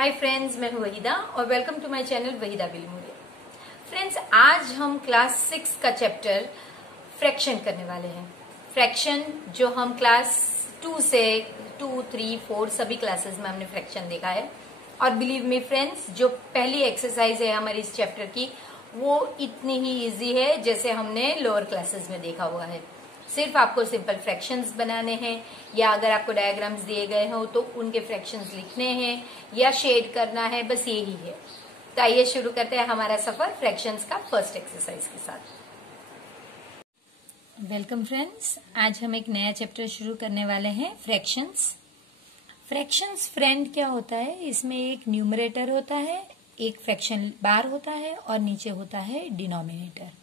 Hi friends, मैं हूं वहीदा और welcome to my channel Waheeda बिलमुरे। फ्रेंड्स, आज हम क्लास 6 का चैप्टर फ्रैक्शन करने वाले हैं। फ्रैक्शन जो हम क्लास 2 से 2, 3, 4 सभी क्लासेस में हमने फ्रैक्शन देखा है। और बिलीव मी फ्रेंड्स, जो पहली एक्सरसाइज है हमारी इस चैप्टर की वो इतनी ही इजी है जैसे हमने लोअर क्लासेस में देखा हुआ है। सिर्फ आपको सिंपल फ्रैक्शंस बनाने हैं, या अगर आपको डायग्राम्स दिए गए हो तो उनके फ्रैक्शंस लिखने हैं या शेड करना है, बस यही है। तो आइए शुरू करते हैं हमारा सफर फ्रैक्शंस का फर्स्ट एक्सरसाइज के साथ। वेलकम फ्रेंड्स, आज हम एक नया चैप्टर शुरू करने वाले हैं, फ्रैक्शंस। फ्रैक्शंस फ्रेंड क्या होता है, इसमें एक न्यूमरेटर होता है, एक फ्रैक्शन बार होता है और नीचे होता है डिनोमिनेटर।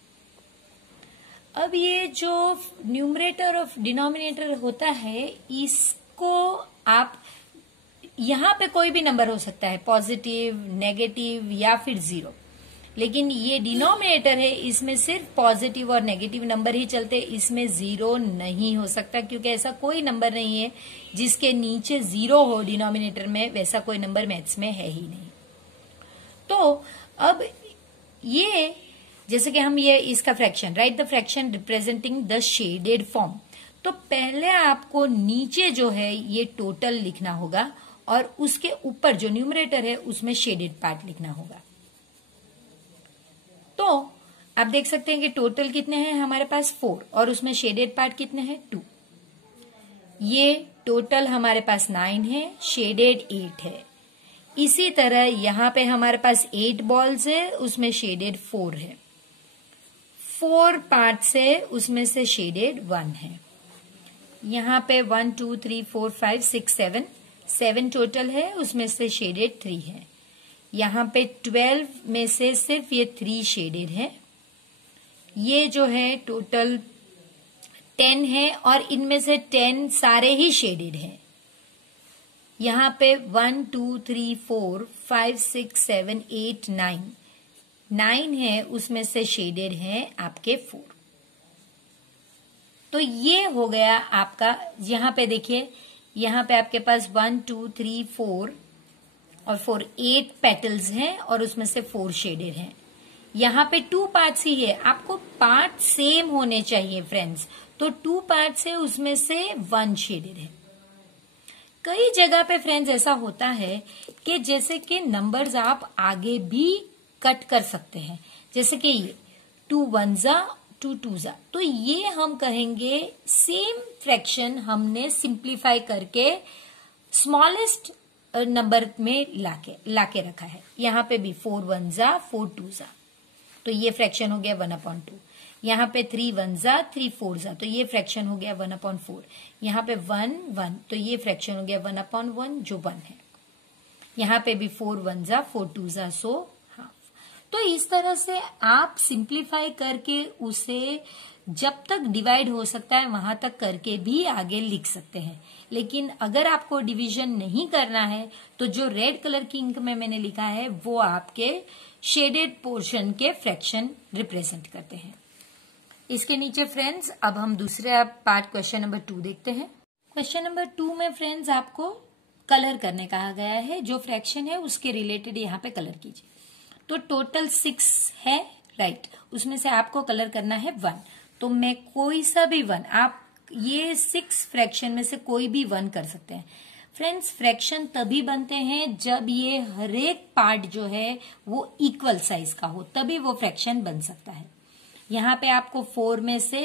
अब ये जो न्यूमरेटर और डिनोमिनेटर होता है, इसको आप यहाँ पे कोई भी नंबर हो सकता है, पॉजिटिव, नेगेटिव या फिर 0। लेकिन ये डिनोमिनेटर है, इसमें सिर्फ पॉजिटिव और नेगेटिव नंबर ही चलते, इसमें 0 नहीं हो सकता, क्योंकि ऐसा कोई नंबर नहीं है जिसके नीचे 0 हो डिनोमिनेटर में। वैसा कोई नंबर मैथ्स में है ही नहीं। तो अब ये जैसे कि हम ये इसका fraction, right the fraction representing the shaded form. तो पहले आपको नीचे जो है ये टोटल लिखना होगा और उसके ऊपर जो न्यूमरेटर है उसमें शेडेड पार्ट लिखना होगा। तो आप देख सकते हैं कि टोटल कितने हैं हमारे पास 4 और उसमें शेडेड पार्ट कितने हैं 2। ये टोटल हमारे पास 9 है, शेडेड 8 है। इसी तरह यहां पे हमारे पास 8 बॉल्स है, उसमें शेडेड 4 है। 4 पार्ट्स है, उसमें से शेडेड 1 है। यहाँ पे 1, 2, 3, 4, 5, 6, 7 टोटल है, उसमें से शेडेड 3 है। यहाँ पे 12 में से सिर्फ ये 3 शेडेड है। ये जो है टोटल 10 है और इनमें से 10 सारे ही शेडेड है। यहाँ पे 1, 2, 3, 4, 5, 6, 7, 8, 9 है, उसमें से शेडेड है आपके 4। तो ये हो गया आपका। यहाँ पे देखिए, यहाँ पे आपके पास 1, 2, 3, 4 और 4 8 पेटल्स हैं और उसमें से 4 शेडेड हैं। यहाँ पे 2 पार्ट्स ही है, आपको पार्ट सेम होने चाहिए फ्रेंड्स। तो 2 पार्ट्स है, उसमें से 1 शेडेड है। कई जगह पे फ्रेंड्स ऐसा होता है कि जैसे कि नंबर्स आप आगे भी कट कर सकते हैं, जैसे कि ये 2 1 जा 2 2 जा। तो ये हम कहेंगे सेम फ्रैक्शन हमने सिंप्लीफाई करके स्मॉलेस्ट नंबर में लाके रखा है। यहाँ पे भी 4 1 जा 4 2 जा, तो ये फ्रैक्शन हो गया 1/2। यहाँ पे 3 1 जा 3 4 जा, तो ये फ्रैक्शन हो गया 1/4। यहाँ पे 1 1, तो ये फ्रैक्शन हो गया 1/1 जो 1 है। यहाँ पे भी 4 1 जा 4 2 जा, सो हाफ। तो इस तरह से आप सिंप्लीफाई करके उसे जब तक डिवाइड हो सकता है वहां तक करके भी आगे लिख सकते हैं। लेकिन अगर आपको डिवीजन नहीं करना है तो जो रेड कलर की इंक में मैंने लिखा है वो आपके शेडेड पोर्शन के फ्रैक्शन रिप्रेजेंट करते हैं। इसके नीचे फ्रेंड्स अब हम दूसरे पार्ट क्वेश्चन नंबर 2 देखते हैं। क्वेश्चन नंबर 2 में फ्रेंड्स आपको कलर करने कहा गया है। जो फ्रैक्शन है उसके रिलेटेड यहाँ पे कलर कीजिए। तो टोटल 6 है, राइट, उसमें से आपको कलर करना है 1। तो मैं कोई सा भी 1, आप ये 6 फ्रैक्शन में से कोई भी 1 कर सकते हैं। फ्रेंड्स, फ्रैक्शन तभी बनते हैं जब ये हर एक पार्ट जो है वो इक्वल साइज का हो, तभी वो फ्रैक्शन बन सकता है। यहाँ पे आपको 4 में से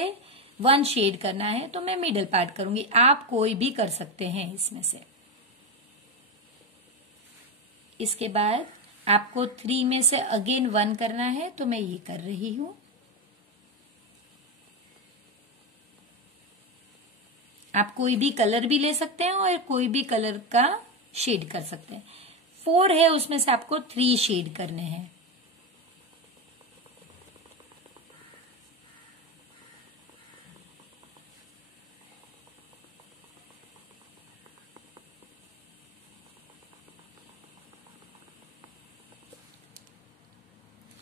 1 शेड करना है, तो मैं मिडिल पार्ट करूंगी। आप कोई भी कर सकते हैं इसमें से। इसके बाद आपको 3 में से अगेन 1 करना है, तो मैं ये कर रही हूं। आप कोई भी कलर भी ले सकते हैं और कोई भी कलर का शेड कर सकते हैं। 4 है, उसमें से आपको 3 शेड करने हैं।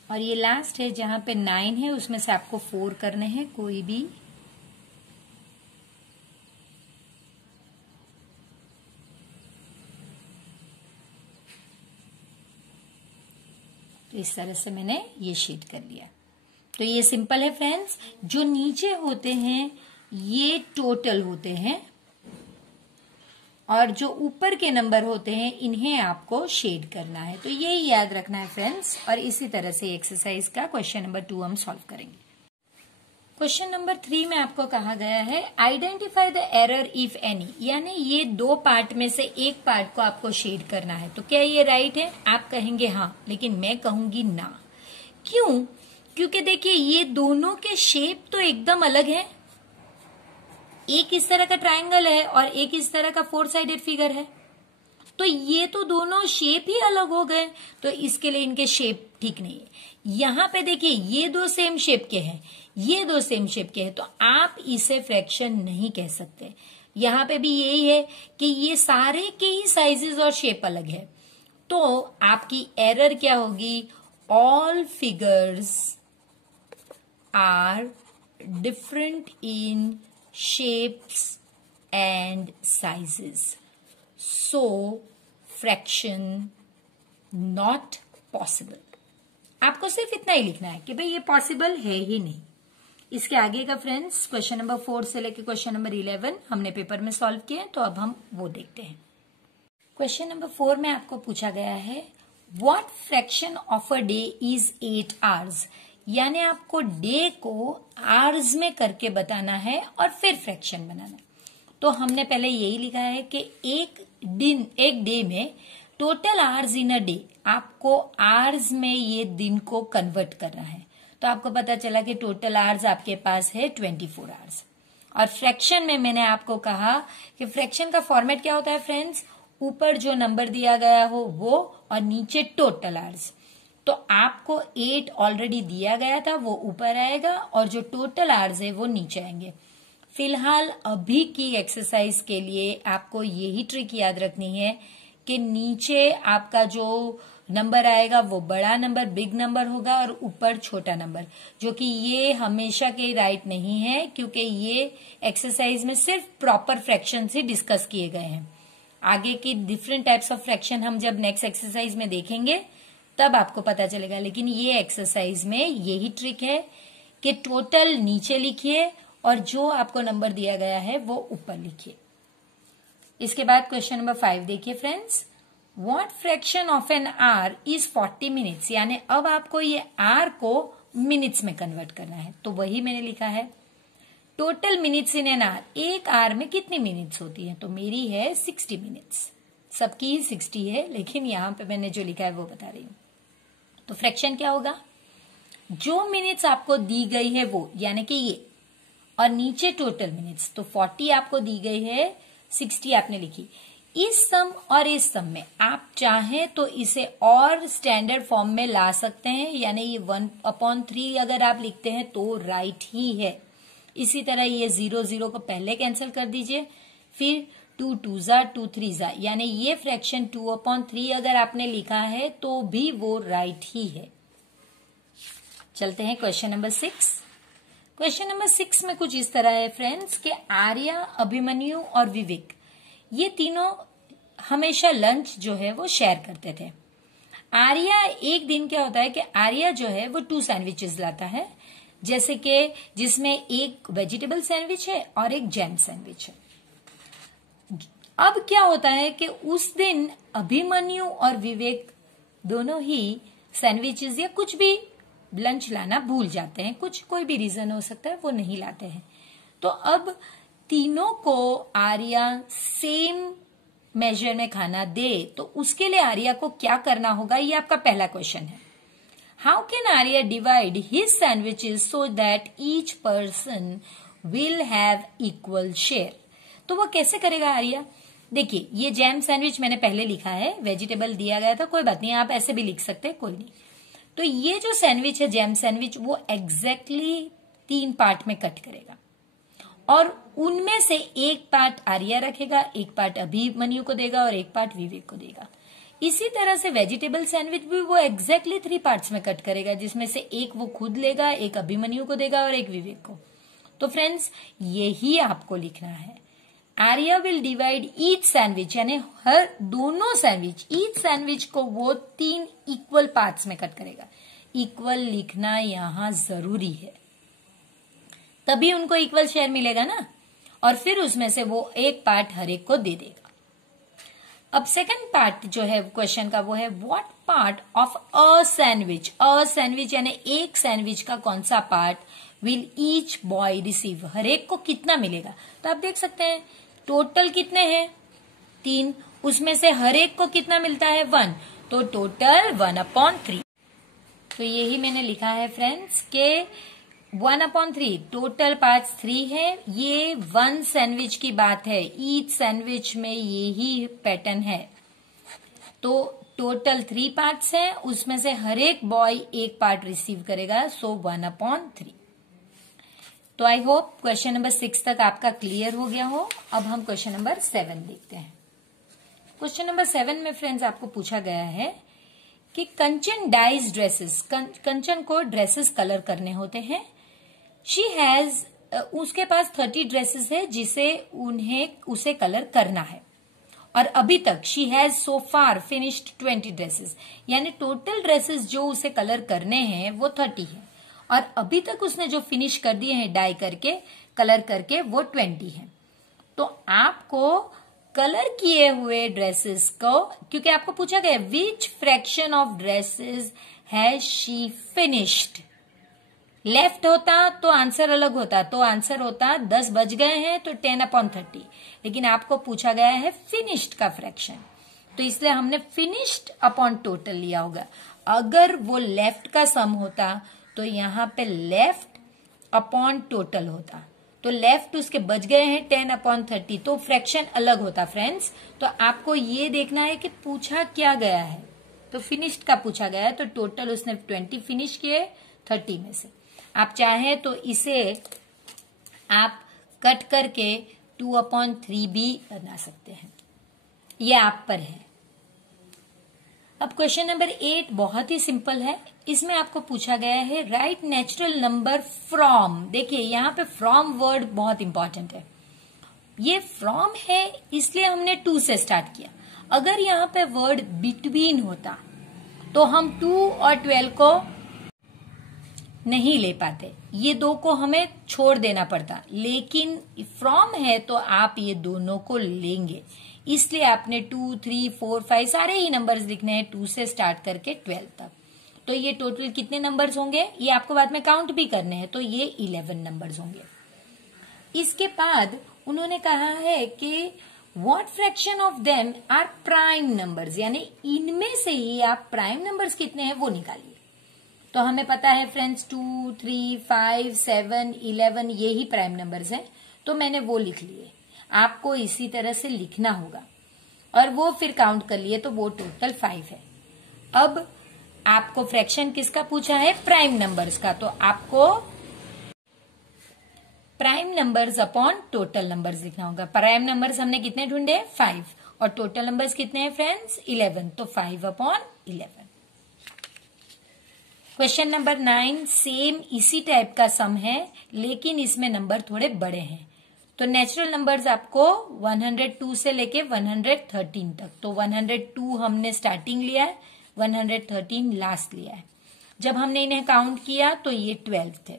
और ये लास्ट है जहां पे 9 है, उसमें से आपको 4 करने हैं कोई भी। तो इस तरह से मैंने ये शेड कर लिया। तो ये सिंपल है फ्रेंड्स। जो नीचे होते हैं ये टोटल होते हैं और जो ऊपर के नंबर होते हैं इन्हें आपको शेड करना है। तो यही याद रखना है फ्रेंड्स। और इसी तरह से एक्सरसाइज का क्वेश्चन नंबर 2 हम सॉल्व करेंगे। क्वेश्चन नंबर 3 में आपको कहा गया है identify the error if any, यानी ये 2 पार्ट में से एक पार्ट को आपको शेड करना है। तो क्या ये राइट है? आप कहेंगे हाँ, लेकिन मैं कहूंगी ना। क्यों? क्योंकि देखिए ये दोनों के शेप तो एकदम अलग है। एक इस तरह का ट्रायंगल है और एक इस तरह का 4 साइडेड फिगर है। तो ये तो दोनों शेप ही अलग हो गए, तो इसके लिए इनके शेप ठीक नहीं है। यहां पे देखिए ये 2 सेम शेप के हैं, ये 2 सेम शेप के हैं, तो आप इसे फ्रैक्शन नहीं कह सकते। यहां पे भी यही है कि ये सारे के ही साइजेस और शेप अलग है। तो आपकी एरर क्या होगी? All figures are different in shapes and sizes, so fraction not possible। आपको सिर्फ इतना ही लिखना है कि भाई ये पॉसिबल है ही नहीं। इसके आगे का फ्रेंड्स क्वेश्चन नंबर 4 से लेकर क्वेश्चन नंबर 11 हमने पेपर में सॉल्व किए, तो अब हम वो देखते हैं। क्वेश्चन नंबर 4 में आपको पूछा गया है what fraction of a day is 8 hours, यानी आपको डे को आवर्स में करके बताना है और फिर फ्रैक्शन बनाना है। तो हमने पहले यही लिखा है कि एक डे में total hours in a day, आपको आवर्स में ये दिन को कन्वर्ट करना है। तो आपको पता चला कि टोटल आवर्स आपके पास है 24 आवर्स। और फ्रैक्शन में मैंने आपको कहा कि फ्रैक्शन का फॉर्मेट क्या होता है फ्रेंड्स? ऊपर जो नंबर दिया गया हो वो और नीचे टोटल आवर्स। तो आपको 8 ऑलरेडी दिया गया था, वो ऊपर आएगा और जो टोटल आवर्स है वो नीचे आएंगे। फिलहाल अभी की एक्सरसाइज के लिए आपको यही ट्रिक याद रखनी है कि नीचे आपका जो नंबर आएगा वो बड़ा नंबर, बिग नंबर होगा और ऊपर छोटा नंबर, जो कि ये हमेशा के राइट नहीं है, क्योंकि ये एक्सरसाइज में सिर्फ प्रॉपर फ्रैक्शन से डिस्कस किए गए हैं। आगे की डिफरेंट टाइप्स ऑफ फ्रैक्शन हम जब नेक्स्ट एक्सरसाइज में देखेंगे तब आपको पता चलेगा। लेकिन ये एक्सरसाइज में यही ट्रिक है कि टोटल नीचे लिखिए और जो आपको नंबर दिया गया है वो ऊपर लिखिए। इसके बाद क्वेश्चन नंबर 5 देखिए friends, what fraction of an hour is 40 minutes, यानी अब आपको ये आर को मिनट्स में कन्वर्ट करना है। तो वही मैंने लिखा है total minutes in an hour, एक आवर में कितनी मिनट्स होती है? तो मेरी है 60 मिनट्स, सबकी ही 60 है, लेकिन यहां पे मैंने जो लिखा है वो बता रही हूं। तो फ्रैक्शन क्या होगा? जो मिनट्स आपको दी गई है वो, यानी कि ये, और नीचे टोटल मिनट्स। तो 40 आपको दी गई है, 60 आपने लिखी। इस सम और इस सम में आप चाहें तो इसे और स्टैंडर्ड फॉर्म में ला सकते हैं, यानी ये 1/3 अगर आप लिखते हैं तो राइट ही है। इसी तरह ये 0 को पहले कैंसिल कर दीजिए, फिर 2 2 2 3 यानी ये फ्रैक्शन 2/3 अगर आपने लिखा है तो भी वो राइट ही है। चलते हैं क्वेश्चन नंबर 6। क्वेश्चन नंबर 6 में कुछ इस तरह है फ्रेंड्स कि आर्या, अभिमन्यु और विवेक ये तीनों हमेशा लंच जो है वो शेयर करते थे। आर्या, एक दिन क्या होता है कि आर्या जो है वो 2 सैंडविचेस लाता है, जैसे कि जिसमें एक वेजिटेबल सैंडविच है और एक जैम सैंडविच है। अब क्या होता है कि उस दिन अभिमन्यु और विवेक दोनों ही सैंडविचेस या कुछ भी लंच लाना भूल जाते हैं, कुछ कोई भी रीजन हो सकता है, वो नहीं लाते हैं। तो अब तीनों को आर्या सेम मेजर में खाना दे, तो उसके लिए आर्या को क्या करना होगा, ये आपका पहला क्वेश्चन है। How can Arya divide his sandwiches so that each person will have equal share? तो वो कैसे करेगा आर्या? देखिए, ये जैम सैंडविच मैंने पहले लिखा है, वेजिटेबल दिया गया था, कोई बात नहीं, आप ऐसे भी लिख सकते हैं, कोई नहीं। तो ये जो सैंडविच है जैम सैंडविच, वो एग्जैक्टली 3 पार्ट में कट करेगा और उनमें से एक पार्ट आर्या रखेगा, एक पार्ट अभिमन्यु को देगा और एक पार्ट विवेक को देगा। इसी तरह से वेजिटेबल सैंडविच भी वो एग्जैक्टली 3 पार्ट्स में कट करेगा, जिसमें से एक वो खुद लेगा, एक अभिमन्यु को देगा और एक विवेक को। तो फ्रेंड्स, यही आपको लिखना है। Arya will divide each sandwich, यानी हर दोनों सैंडविच, ईच सैंडविच को वो 3 इक्वल पार्ट्स में कट करेगा। इक्वल लिखना यहां जरूरी है, तभी उनको इक्वल शेयर मिलेगा ना, और फिर उसमें से वो एक पार्ट हर एक को दे देगा। अब सेकंड पार्ट जो है क्वेश्चन का वो है what part of a sandwich, a sandwich यानी एक सैंडविच का कौन सा part will each boy receive, हर एक को कितना मिलेगा। तो आप देख सकते हैं टोटल कितने हैं 3, उसमें से हर एक को कितना मिलता है 1, तो टोटल 1/3। तो यही मैंने लिखा है फ्रेंड्स के 1/3 टोटल पार्ट्स 3 है। ये 1 सैंडविच की बात है, ईच सैंडविच में यही पैटर्न है। तो टोटल 3 पार्ट्स है, उसमें से हर एक बॉय एक पार्ट रिसीव करेगा, सो 1/3। तो आई होप क्वेश्चन नंबर 6 तक आपका क्लियर हो गया हो। अब हम क्वेश्चन नंबर 7 देखते हैं। क्वेश्चन नंबर 7 में फ्रेंड्स आपको पूछा गया है कि कंचन डाइज ड्रेसेस, कंचन को ड्रेसेस कलर करने होते हैं। शी हैज, उसके पास 30 ड्रेसेस है उसे कलर करना है, और अभी तक she has so far finished 20 dresses, यानी टोटल ड्रेसेस जो उसे कलर करने हैं वो 30 है, और अभी तक उसने जो फिनिश कर दिए हैं डाई करके, कलर करके, वो 20 है। तो आपको कलर किए हुए ड्रेसेस को, क्योंकि आपको पूछा गया विच fraction of dresses has she finished, left होता तो आंसर अलग होता, तो आंसर होता 10 बज गए हैं तो 10/30, लेकिन आपको पूछा गया है फिनिश्ड का फ्रैक्शन, तो इसलिए हमने फिनिश्ड अपॉन टोटल लिया होगा। अगर वो लेफ्ट का सम होता तो यहां पे लेफ्ट अपॉन टोटल होता, तो लेफ्ट उसके बच गए हैं 10/30, तो फ्रैक्शन अलग होता फ्रेंड्स। तो आपको ये देखना है कि पूछा क्या गया है, तो फिनिश्ड का पूछा गया है, तो टोटल उसने 20 फिनिश किए 30 में से। आप चाहें तो इसे आप कट करके 2/3 भी बना सकते हैं, ये आप पर है। अब क्वेश्चन नंबर 8 बहुत ही सिंपल है। इसमें आपको पूछा गया है राइट नेचुरल नंबर फ्रॉम। देखिए यहाँ पे फ्रॉम वर्ड बहुत इंपॉर्टेंट है, ये फ्रॉम है इसलिए हमने 2 से स्टार्ट किया। अगर यहाँ पे वर्ड बिटवीन होता तो हम 2 और 12 को नहीं ले पाते, ये 2 को हमें छोड़ देना पड़ता, लेकिन फ्रॉम है तो आप ये दोनों को लेंगे, इसलिए आपने 2, 3, 4, 5 सारे ही नंबर्स लिखने हैं 2 से स्टार्ट करके 12 तक। तो ये टोटल कितने नंबर्स होंगे ये आपको बाद में काउंट भी करने हैं, तो ये 11 नंबर्स होंगे। इसके बाद उन्होंने कहा है कि what fraction of them are prime numbers, यानी इनमें से ही आप प्राइम नंबर्स कितने हैं वो निकालिए। तो हमें पता है फ्रेंड्स 2, 3, 5, 7, 11 ये ही प्राइम नंबर्स हैं, तो मैंने वो लिख लिए। आपको इसी तरह से लिखना होगा और वो फिर काउंट कर लिए, तो वो टोटल 5 है। अब आपको फ्रैक्शन किसका पूछा है, प्राइम नंबर्स का, तो आपको prime numbers upon total numbers लिखना होगा। प्राइम नंबर्स हमने कितने ढूंढे 5, और टोटल नंबर्स कितने हैं फ्रेंड्स 11, तो 5/11। क्वेश्चन नंबर 9 सेम इसी टाइप का सम है, लेकिन इसमें नंबर थोड़े बड़े हैं। तो नेचुरल नंबर्स आपको 102 से लेके 113 तक, तो 102 हमने स्टार्टिंग लिया है, 113 लास्ट लिया है। जब हमने इन्हें काउंट किया तो ये 12 थे।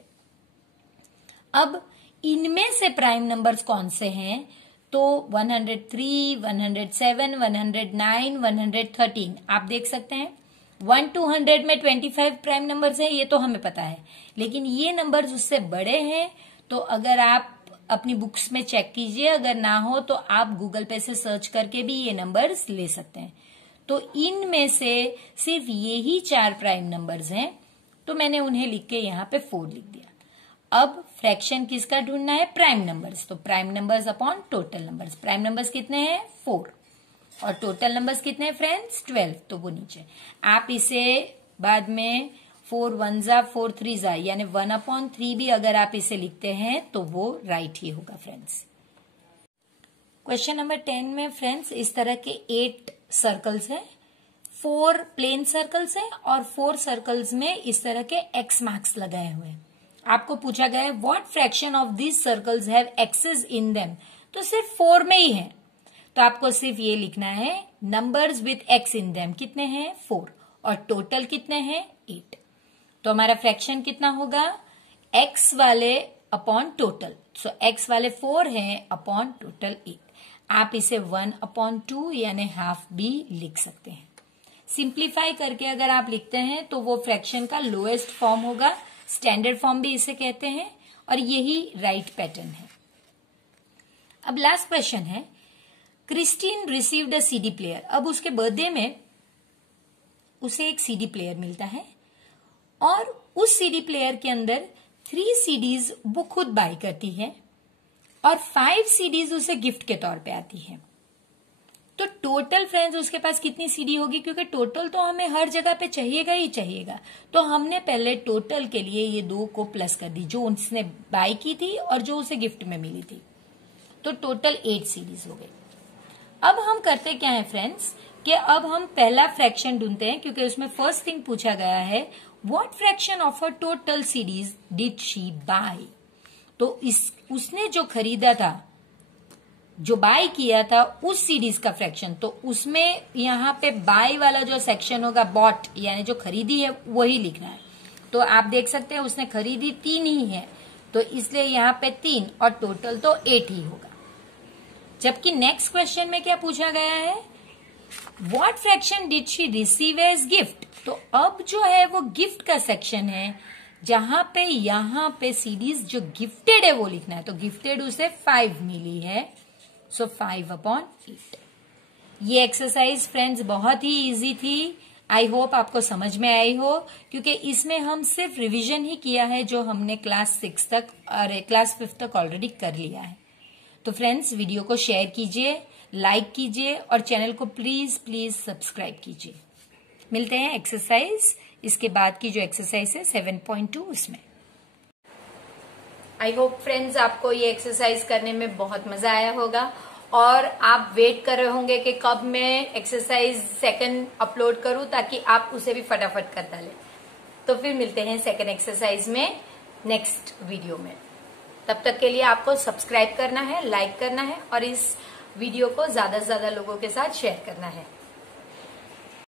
अब इनमें से प्राइम नंबर्स कौन से हैं, तो 103, 107, 109, 113 आप देख सकते हैं। 1 to 100 में 25 प्राइम नंबर्स हैं, ये तो हमें पता है, लेकिन ये नंबर्स उससे बड़े हैं। तो अगर आप अपनी बुक्स में चेक कीजिए, अगर ना हो तो आप गूगल पे से सर्च करके भी ये नंबर्स ले सकते हैं। तो इनमें से सिर्फ ये ही 4 प्राइम नंबर्स हैं, तो मैंने उन्हें लिख के यहाँ पे 4 लिख दिया। अब फ्रैक्शन किसका ढूंढना है, प्राइम नंबर्स, तो prime numbers upon total numbers. Prime numbers कितने हैं 4, और टोटल नंबर्स कितने हैं फ्रेंड्स 12, तो वो नीचे। आप इसे बाद में 4 1 4 3 यानी 1/3 भी अगर आप इसे लिखते हैं तो वो राइट ही होगा फ्रेंड्स। क्वेश्चन नंबर 10 में फ्रेंड्स इस तरह के 8 सर्कल्स हैं, 4 प्लेन सर्कल्स हैं और 4 सर्कल्स में इस तरह के एक्स मार्क्स लगाए हुए हैं। आपको पूछा गया है what fraction of this circles have axes in them, तो सिर्फ 4 में ही है, तो आपको सिर्फ ये लिखना है numbers with x in them कितने हैं 4 और टोटल कितने हैं 8। तो हमारा फ्रैक्शन कितना होगा एक्स वाले अपॉन टोटल, सो एक्स वाले 4 हैं अपॉन टोटल 8। आप इसे 1/2 यानी हाफ भी लिख सकते हैं। सिंप्लीफाई करके अगर आप लिखते हैं तो वो फ्रैक्शन का लोएस्ट फॉर्म होगा, स्टैंडर्ड फॉर्म भी इसे कहते हैं, और यही राइट पैटर्न है। अब लास्ट क्वेश्चन है, Christine received a CD player. अब उसके बर्थडे में उसे एक सीडी प्लेयर मिलता है और उस सीडी प्लेयर के अंदर 3 सीडीज वो खुद बाय करती है और 5 सीडीज उसे गिफ्ट के तौर पे आती है। तो टोटल फ्रेंड्स उसके पास कितनी सीडी होगी, क्योंकि टोटल तो हमें हर जगह पे चाहिएगा ही चाहिएगा, तो हमने पहले टोटल के लिए ये 2 को प्लस कर दी, जो उसने बाय की थी और जो उसे गिफ्ट में मिली थी, तो टोटल 8 सीडीज हो गई। अब हम करते क्या है फ्रेंड्स कि अब हम पहला फ्रैक्शन ढूंढते हैं, क्योंकि उसमें फर्स्ट थिंग पूछा गया है what fraction of her total CDs did she buy. तो उसने जो खरीदा था, जो बाय किया था उस सीडीज का फ्रैक्शन, तो उसमें यहाँ पे बाय वाला जो सेक्शन होगा बॉट यानी जो खरीदी है वही लिखना है। तो आप देख सकते हैं उसने खरीदी 3 ही है, तो इसलिए यहाँ पे 3 और टोटल तो 8 ही होगा। जबकि नेक्स्ट क्वेश्चन में क्या पूछा गया है, what fraction did she receive as gift. तो अब जो है वो गिफ्ट का सेक्शन है, जहां पे यहाँ पे सीडीज जो गिफ्टेड है वो लिखना है। तो गिफ्टेड उसे 5 मिली है, सो 5/8। ये एक्सरसाइज फ्रेंड्स बहुत ही इजी थी, आई होप आपको समझ में आई हो, क्योंकि इसमें हम सिर्फ रिवीजन ही किया है जो हमने क्लास 6 तक और क्लास 5 तक ऑलरेडी कर लिया है। तो फ्रेंड्स वीडियो को शेयर कीजिए, लाइक कीजिए और चैनल को प्लीज प्लीज सब्सक्राइब कीजिए। मिलते हैं एक्सरसाइज, इसके बाद की जो एक्सरसाइज है 7.2 उसमें। आई होप फ्रेंड्स आपको ये एक्सरसाइज करने में बहुत मजा आया होगा और आप वेट कर रहे होंगे कि कब मैं एक्सरसाइज 2 अपलोड करूं ताकि आप उसे भी फटाफट कर डालें। तो फिर मिलते हैं 2 एक्सरसाइज में नेक्स्ट वीडियो में। तब तक के लिए आपको सब्सक्राइब करना है, लाइक करना है और इस वीडियो को ज्यादा से ज्यादा लोगों के साथ शेयर करना है।